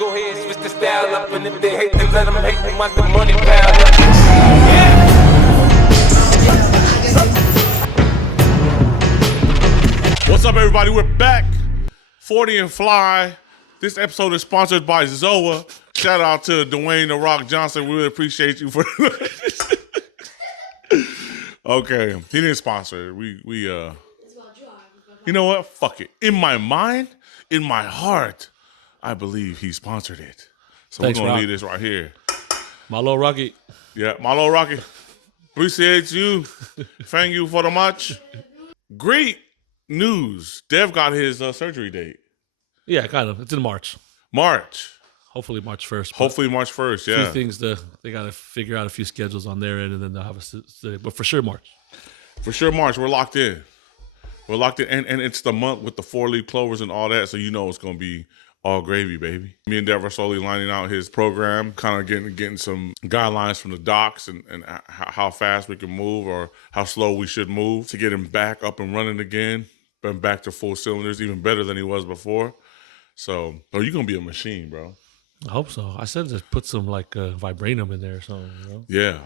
go ahead, switch the style up. And if they hate, then let them hate, they want the money pile up. What's up, everybody? We're back. 40 and Fly. This episode is sponsored by Zoa. Shout out to Dwayne The Rock Johnson. We really appreciate you for. Okay, he didn't sponsor it. We you know what? Fuck it. In my mind, in my heart, I believe he sponsored it. So Thanks, we're gonna Rock. leave this right here. My little Rocky. Yeah, my little Rocky. Appreciate you. Thank you for the much. Great news. Dev got his surgery date. Yeah, kind of. It's in March. March. Hopefully March 1st. Hopefully March 1st, A yeah. few things they got to figure out a few schedules on their end, and then they'll have but for sure March. For sure March. We're locked in. We're locked in. And it's the month with the 4-leaf clovers and all that, so you know it's going to be all gravy, baby. Me and Dev are slowly lining out his program, kind of getting some guidelines from the docs and how fast we can move or how slow we should move to get him back up and running again, and back to full cylinders, even better than he was before. So, you're going to be a machine, bro. I hope so. I said just put some vibranium in there or something. You know? Yeah.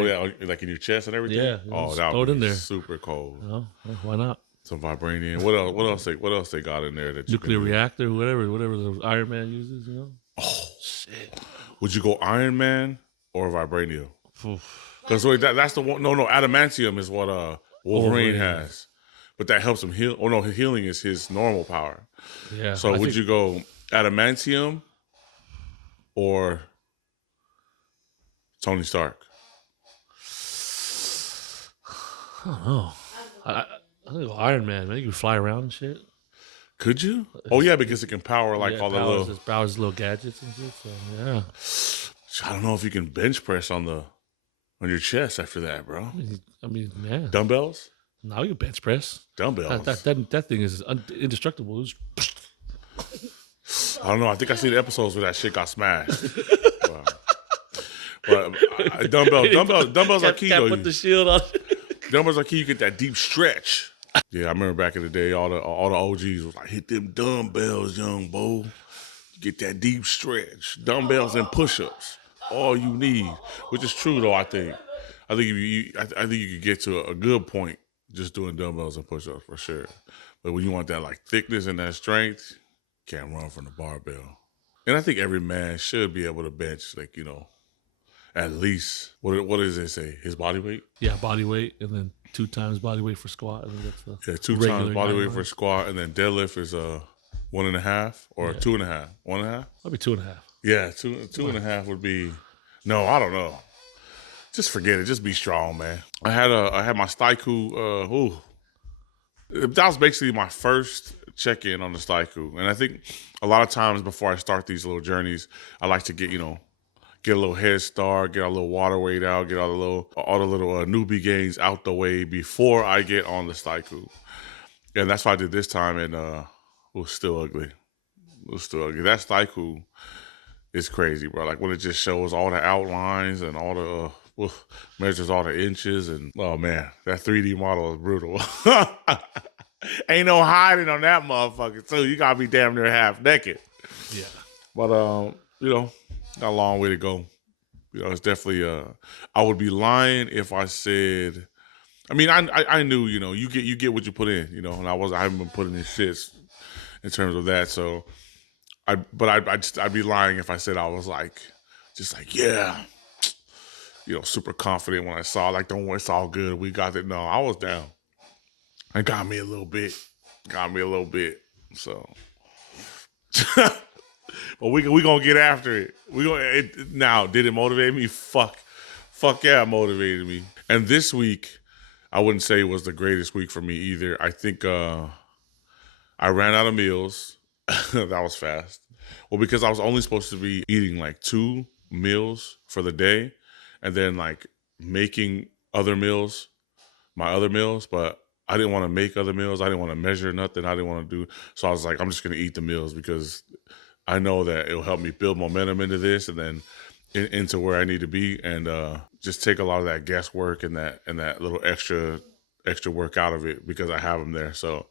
Yeah, like in your chest and everything? Yeah. Oh, that throw it would in be there. super cold. No, why not? Some vibranium. What else they got in there that you Nuclear can do? reactor, whatever the Iron Man uses. You know. Oh, Shit. would you go Iron Man or vibranium? Because that's the one. No, adamantium is what Wolverine has, but that helps him heal. Oh no, his healing is his normal power. Yeah. So would you go adamantium or Tony Stark? I don't know. I think Iron Man. Man, you can fly around and shit. Could you? Oh yeah, because it can power all the little. Powers little gadgets and shit. So yeah. I don't know if you can bench press on your chest after that, bro. I mean, man. Dumbbells? Now you bench press. Dumbbells. That thing is indestructible. I don't know. I think I seen the episodes where that shit got smashed. but dumbbells are key though. Put the shield on. Dumbbells are key. You get that deep stretch. Yeah, I remember back in the day, all the OGs was like, hit them dumbbells, young bo. Get that deep stretch. Dumbbells and push-ups. All you need, which is true though. I think if you could get to a good point just doing dumbbells and push-ups for sure. But when you want that like thickness and that strength, can't run from the barbell. And I think every man should be able to bench at least what does it say? His body weight? Yeah, body weight, and then 2 times body weight for squat. I think that's the 2 times body weight for squat, and then deadlift is 1.5 or 2.5. 1.5? Probably 2.5. Yeah, 2.5 would be. No, I don't know. Just forget it. Just be strong, man. I had my Styku. That was basically my first check-in on the Styku, and I think a lot of times before I start these little journeys, I like to get a little head start, get a little water weight out, get all the little newbie gains out the way before I get on the Styku, and that's what I did this time, and it was still ugly. That Styku is crazy, bro. Like when it just shows all the outlines and all the measures all the inches, and oh man, that 3D model is brutal. Ain't no hiding on that motherfucker too. You gotta be damn near half naked. Yeah. But got a long way to go. It's definitely I would be lying if I said. I mean, I knew you get what you put in, and I haven't been putting in shits in terms of that. So I'd be lying if I said I was yeah, super confident when I saw don't worry, it's all good. We got it. No, I was down. It got me a little bit. So, but we gonna get after it. Now, did it motivate me? Fuck yeah, it motivated me. And this week, I wouldn't say it was the greatest week for me either. I think I ran out of meals. That was fast. Well, because I was only supposed to be eating 2 meals for the day, and then making my other meals, but I didn't want to make other meals. I didn't want to measure nothing. I didn't want to do. So I was like, I'm just going to eat the meals because I know that it'll help me build momentum into this and then into where I need to be, and just take a lot of that guesswork and that little extra work out of it because I have them there. So,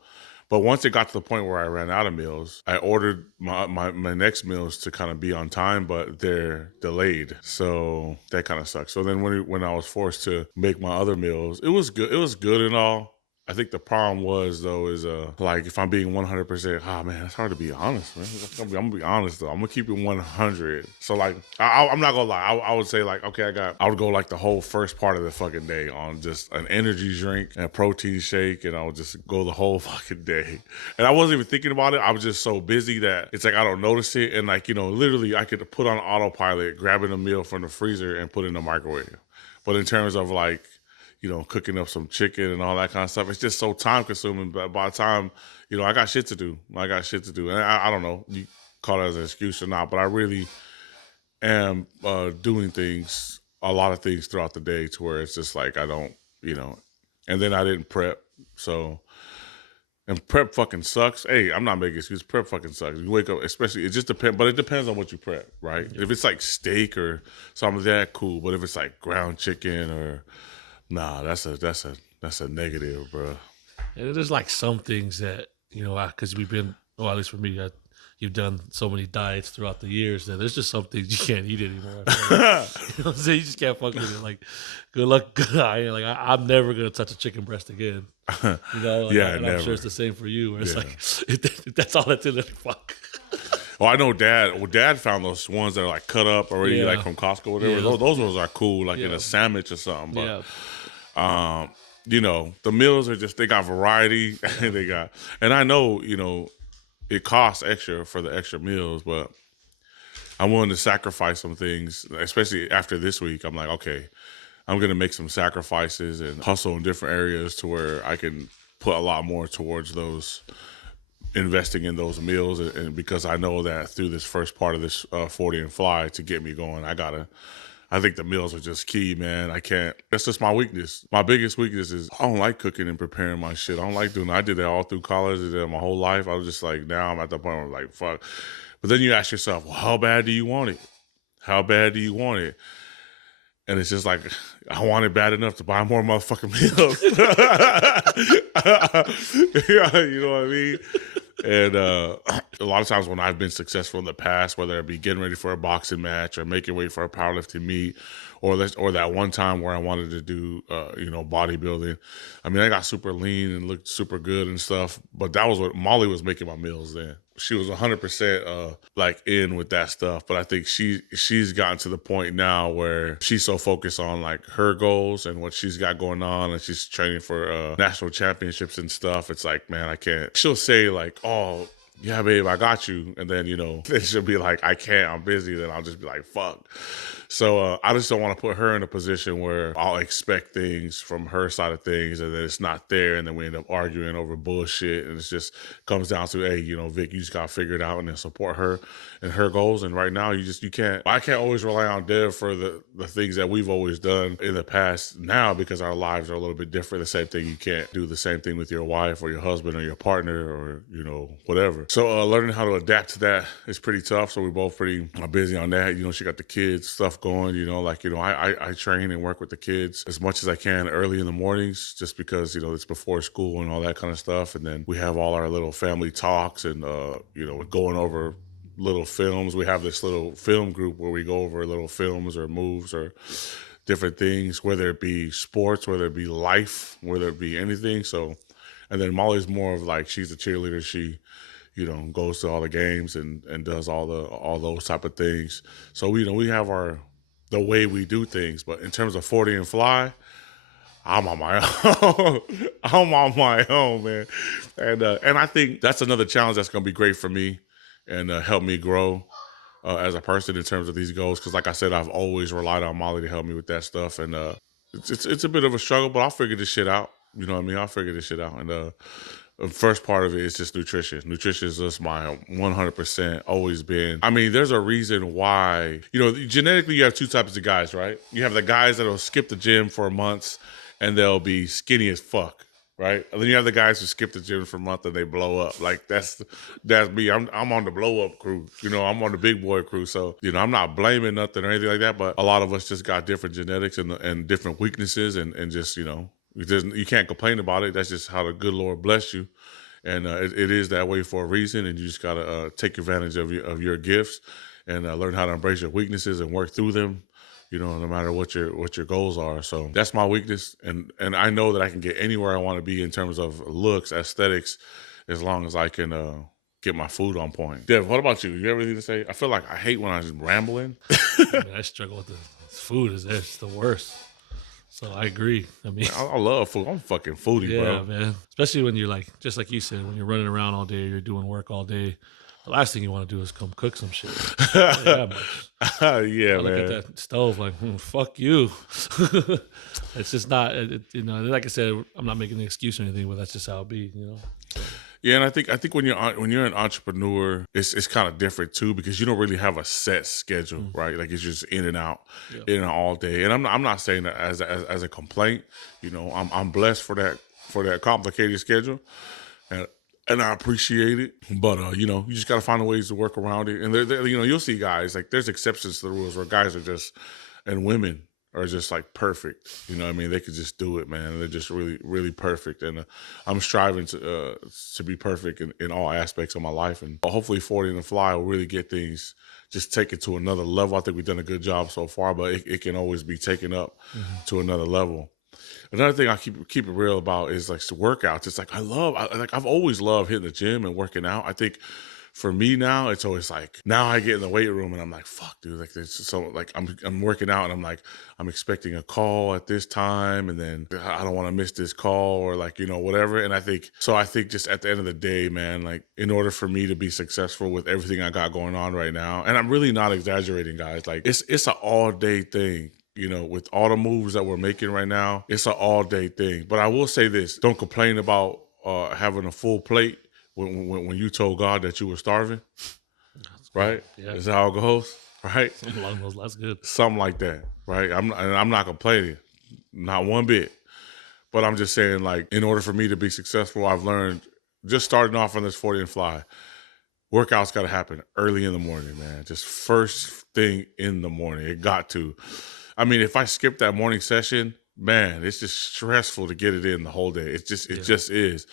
But once it got to the point where I ran out of meals, I ordered my next meals to kind of be on time, but they're delayed. So that kind of sucks. So then when I was forced to make my other meals, it was good. It was good and all. I think the problem was though is like if I'm being 100%, man, it's hard to be honest, man. I'm gonna be honest though. I'm gonna keep it 100. So like I'm not gonna lie. I would say like okay, I would go like the whole first part of the fucking day on just an energy drink and a protein shake, and I would just go the whole fucking day. And I wasn't even thinking about it. I was just so busy that it's like I don't notice it, and like literally I could put on autopilot, grabbing a meal from the freezer and put it in the microwave. But in terms of like cooking up some chicken and all that kind of stuff. It's just so time consuming. But by the time, I got shit to do. And I don't know, you call it as an excuse or not, but I really am doing a lot of things throughout the day to where it's just like I don't, and then I didn't prep. So, and prep fucking sucks. Hey, I'm not making excuses. Prep fucking sucks. You wake up, especially, it just depends, but it depends on what you prep, right? Yeah. If it's like steak or something like that, cool. But if it's like ground chicken or nah, that's a negative, bro. And there's like some things that because we've been, well, at least for me, you've done so many diets throughout the years that there's just some things you can't eat anymore. Like, you know what I'm saying? You just can't fuck with it. Like, good luck. I'm never gonna touch a chicken breast again. And I'm sure it's the same for you. Where it's like that's all that's in it. Fuck. Well, I know Dad found those ones that are like cut up already, like from Costco, or whatever. Yeah. Those ones are cool, like in a sandwich or something. But the meals are just, they got variety and I know, it costs extra for the extra meals, but I'm willing to sacrifice some things, especially after this week. I'm like, okay, I'm going to make some sacrifices and hustle in different areas to where I can put a lot more towards those, investing in those meals. And because I know that through this first part of this 40 and fly to get me going, I think the meals are just key, man. That's just my weakness. My biggest weakness is I don't like cooking and preparing my shit. I don't like doing it. I did that all through college. I did that my whole life. I was just like, now I'm at the point where I'm like, fuck. But then you ask yourself, well, how bad do you want it? How bad do you want it? And it's just like, I want it bad enough to buy more motherfucking meals. You know what I mean? And a lot of times when I've been successful in the past, whether it be getting ready for a boxing match or making way for a powerlifting meet, or that one time where I wanted to do, bodybuilding. I mean, I got super lean and looked super good and stuff, but that was what Molly was making my meals then. She was 100% like in with that stuff, but I think she's gotten to the point now where she's so focused on like her goals and what she's got going on, and she's training for national championships and stuff. It's like, man, I can't. She'll say like, oh, yeah, babe, I got you. And then, then she'll be like, I can't, I'm busy. Then I'll just be like, fuck. So I just don't want to put her in a position where I'll expect things from her side of things and then it's not there. And then we end up arguing over bullshit. And it just comes down to, hey, Vic, you just got to figure it out and then support her and her goals. And right now, I can't always rely on Dev for the things that we've always done in the past now, because our lives are a little bit different. The same thing, you can't do the same thing with your wife or your husband or your partner or, whatever. So learning how to adapt to that is pretty tough. So we're both pretty busy on that. She got the kids stuff going, I train and work with the kids as much as I can early in the mornings, just because, it's before school and all that kind of stuff. And then we have all our little family talks and, going over little films. We have this little film group where we go over little films or moves or different things, whether it be sports, whether it be life, whether it be anything. So, and then Molly's more of like, she's a cheerleader. She, goes to all the games and does all those type of things. So we have the way we do things, but in terms of 40 and fly, I'm on my own. I'm on my own, man. And I think that's another challenge that's going to be great for me and help me grow as a person in terms of these goals. Because like I said, I've always relied on Molly to help me with that stuff. And it's a bit of a struggle, but I'll figure this shit out. You know what I mean? I'll figure this shit out. And the first part of it is just nutrition. Nutrition is just my 100% always been. I mean, there's a reason why, genetically you have two types of guys, right? You have the guys that'll skip the gym for months and they'll be skinny as fuck, right? And then you have the guys who skip the gym for a month and they blow up. Like that's me. I'm on the blow up crew. I'm on the big boy crew. So, I'm not blaming nothing or anything like that, but a lot of us just got different genetics and different weaknesses and just, you can't complain about it. That's just how the good Lord bless you. And it is that way for a reason, and you just got to take advantage of your gifts and learn how to embrace your weaknesses and work through them, no matter what your goals are. So that's my weakness, and I know that I can get anywhere I want to be in terms of looks, aesthetics, as long as I can get my food on point. Dev, what about you? You have anything to say? I feel like I hate when I'm rambling. I struggle with the food. It's the worst. So I agree. I mean, I love food. I'm a fucking foodie, yeah, bro. man. Especially when you're like, just like you said, when you're running around all day, you're doing work all day. The last thing you want to do is come cook some shit. Yeah, I Yeah, look at man. that stove like, fuck you. It's just not, like I said, I'm not making an excuse or anything, but that's just how it be, Yeah, and I think when you're an entrepreneur, it's kind of different too, because you don't really have a set schedule, right? Like it's just in and out, in and out all day. And I'm not saying that as a complaint. I'm blessed for that complicated schedule, and I appreciate it. But you just got to find ways to work around it. And you'll see guys, like there's exceptions to the rules where guys are just, and women are just like perfect. You know what I mean? They could just do it, man. They're just really, really perfect. And I'm striving to be perfect in all aspects of my life. And hopefully 40 and the Fly will really get things just take it to another level. I think we've done a good job so far, but it can always be taken up to another level. Another thing I keep it real about is like workouts. It's like I've always loved hitting the gym and working out. I think for me now, it's always like now I get in the weight room and I'm like, fuck, dude, like this. So like I'm working out and I'm like I'm expecting a call at this time, and then I don't want to miss this call or like whatever. And I think just at the end of the day, man, like in order for me to be successful with everything I got going on right now, and I'm really not exaggerating, guys. Like it's an all day thing. With all the moves that we're making right now, it's an all day thing. But I will say this: don't complain about having a full plate when you told God that you were starving, right? Yeah. Is that how it goes, right? Something along those lines, good. Something like that, right? I'm not complaining, not one bit. But I'm just saying, like, in order for me to be successful, I've learned just starting off on this 40 and Fly, workouts got to happen early in the morning, man. Just first thing in the morning. It got to. I mean, if I skip that morning session, man, it's just stressful to get it in the whole day. It just is.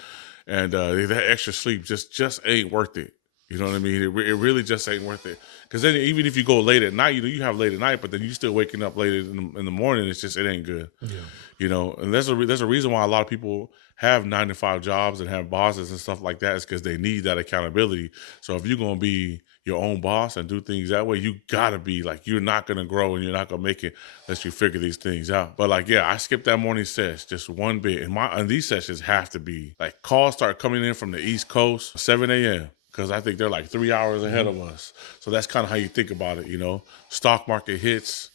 And that extra sleep just ain't worth it. You know what I mean? It really just ain't worth it. Because then even if you go late at night, you have late at night, but then you still waking up late in the morning. It ain't good. Yeah. And there's a reason why a lot of people have 9-to-5 jobs and have bosses and stuff like that, is because they need that accountability. So if you're going to be your own boss and do things that way, you got to be like, you're not going to grow and you're not going to make it unless you figure these things out. But like, yeah, I skipped that morning sesh just one bit. And these sessions have to be like, calls start coming in from the East Coast, 7 a.m. because I think they're like 3 hours ahead of us. So that's kind of how you think about it, Stock market hits,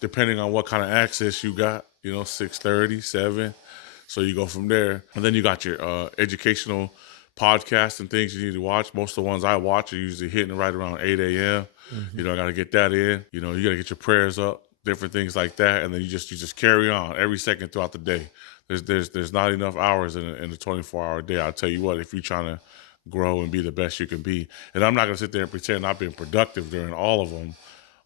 depending on what kind of access you got, 6:30, 7. So you go from there. And then you got your educational podcasts and things you need to watch. Most of the ones I watch are usually hitting right around 8 a.m. I got to get that in. You got to get your prayers up, different things like that. And then you just carry on every second throughout the day. There's not enough hours in a 24-hour day. I'll tell you what, if you're trying to grow and be the best you can be. And I'm not going to sit there and pretend I've been productive during all of them,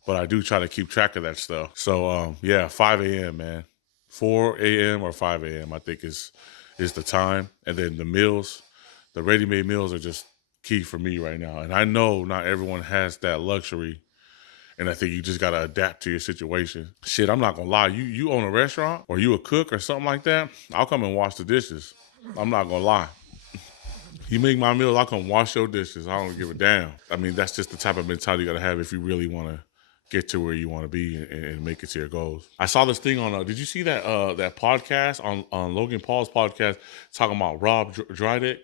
but I do try to keep track of that stuff. So, 5 a.m., man. 4 a.m. or 5 a.m. I think is the time. And then the meals, the ready-made meals are just key for me right now. And I know not everyone has that luxury, and I think you just got to adapt to your situation. Shit, I'm not going to lie. You own a restaurant or you a cook or something like that, I'll come and wash the dishes. I'm not going to lie. You make my meals, I'll come wash your dishes. I don't give a damn. I mean, that's just the type of mentality you got to have if you really want to get to where you want to be and make it to your goals. I saw this thing on, did you see that that podcast on Logan Paul's podcast talking about Rob Drydek?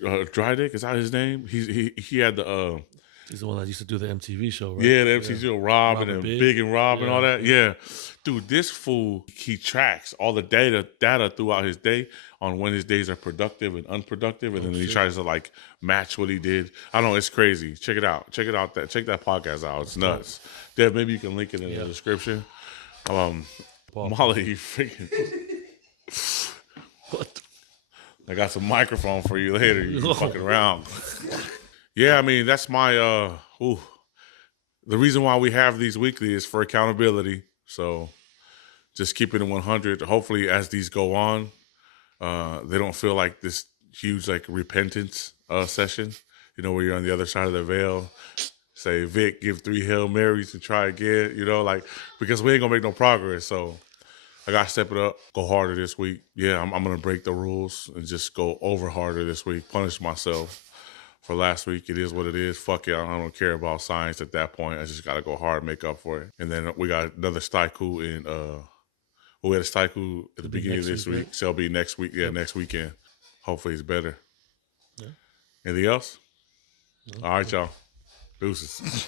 Drydek, is that his name? He had the... He's the one that used to do the MTV show, right? Yeah, the MTV show, Rob and Big and Rob and all that. Yeah. Dude, this fool, he tracks all the data throughout his day on when his days are productive and unproductive, and then he tries to like match what he did. I don't know, it's crazy. Check it out. Check that podcast out. It's nuts. Dev, maybe you can link it in the description. Molly, you freaking... What? I got some microphone for you later. You can fucking around. Yeah, I mean, that's my, the reason why we have these weekly is for accountability. So just keeping it 100. Hopefully, as these go on, they don't feel like this huge like repentance session. You know, where you're on the other side of the veil. Say, Vic, give 3 Hail Marys and try again. You know, like because we ain't gonna make no progress. So I gotta step it up, go harder this week. Yeah, I'm gonna break the rules and just go over harder this week. Punish myself for last week. It is what it is. Fuck it. I don't care about science at that point. I just gotta go hard and make up for it. And then we got another Styku in we had a Styku at the beginning of this week. So it'll be next week. Yeah, next weekend. Hopefully it's better. Yeah. Anything else? No. All right, y'all. Deuces.